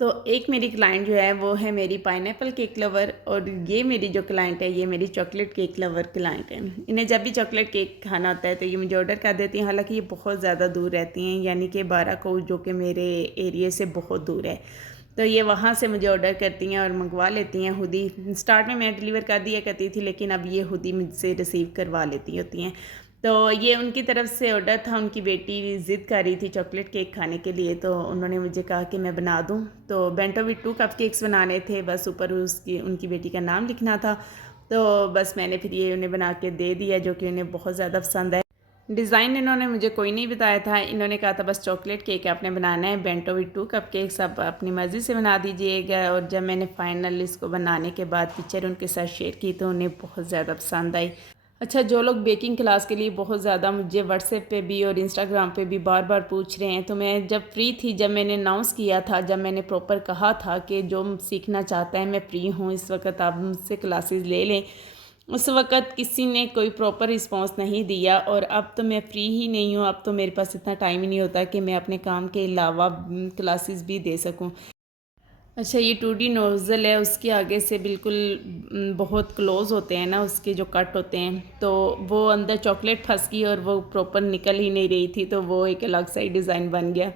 तो एक मेरी क्लाइंट जो है वो है मेरी पाइनएप्पल केक लवर, और ये मेरी जो क्लाइंट है ये मेरी चॉकलेट केक लवर क्लाइंट है। इन्हें जब भी चॉकलेट केक खाना होता है तो ये मुझे ऑर्डर कर देती हैं। हालांकि ये बहुत ज़्यादा दूर रहती हैं, यानी कि 12 को, जो कि मेरे एरिए से बहुत दूर है। तो ये वहाँ से मुझे ऑर्डर करती हैं और मंगवा लेती हैं हुडी। स्टार्ट में मैं डिलीवर कर दिया करती थी, लेकिन अब ये हुडी मुझसे रिसीव करवा लेती होती हैं। तो ये उनकी तरफ से ऑर्डर था। उनकी बेटी ज़िद कर रही थी चॉकलेट केक खाने के लिए, तो उन्होंने मुझे कहा कि मैं बना दूं। तो बेंटो विद 2 कप केक्स बनाने थे, बस ऊपर उसकी उनकी बेटी का नाम लिखना था। तो बस मैंने फिर ये उन्हें बना के दे दिया, जो कि उन्हें बहुत ज़्यादा पसंद है। डिज़ाइन इन्होंने मुझे कोई नहीं बताया था। इन्होंने कहा था बस चॉकलेट केक आपने बनाना है, बेंटो विद 2 कप केक्स आप अपनी मर्ज़ी से बना दीजिएगा। और जब मैंने फ़ाइनल इसको बनाने के बाद पिक्चर उनके साथ शेयर की तो उन्हें बहुत ज़्यादा पसंद आई। अच्छा, जो लोग बेकिंग क्लास के लिए बहुत ज़्यादा मुझे व्हाट्सएप पे भी और इंस्टाग्राम पे भी बार बार पूछ रहे हैं, तो मैं जब फ्री थी, जब मैंने अनाउंस किया था, जब मैंने प्रॉपर कहा था कि जो सीखना चाहता है मैं फ्री हूँ, इस वक्त आप मुझसे क्लासेस ले लें, उस वक़्त किसी ने कोई प्रॉपर रिस्पांस नहीं दिया। और अब तो मैं फ्री ही नहीं हूँ, अब तो मेरे पास इतना टाइम ही नहीं होता कि मैं अपने काम के अलावा क्लासेस भी दे सकूँ। अच्छा, ये 2D नोज़ल है, उसके आगे से बिल्कुल बहुत क्लोज़ होते हैं ना उसके जो कट होते हैं, तो वो अंदर चॉकलेट फंस गई और वो प्रॉपर निकल ही नहीं रही थी, तो वो एक अलग सा ही डिज़ाइन बन गया।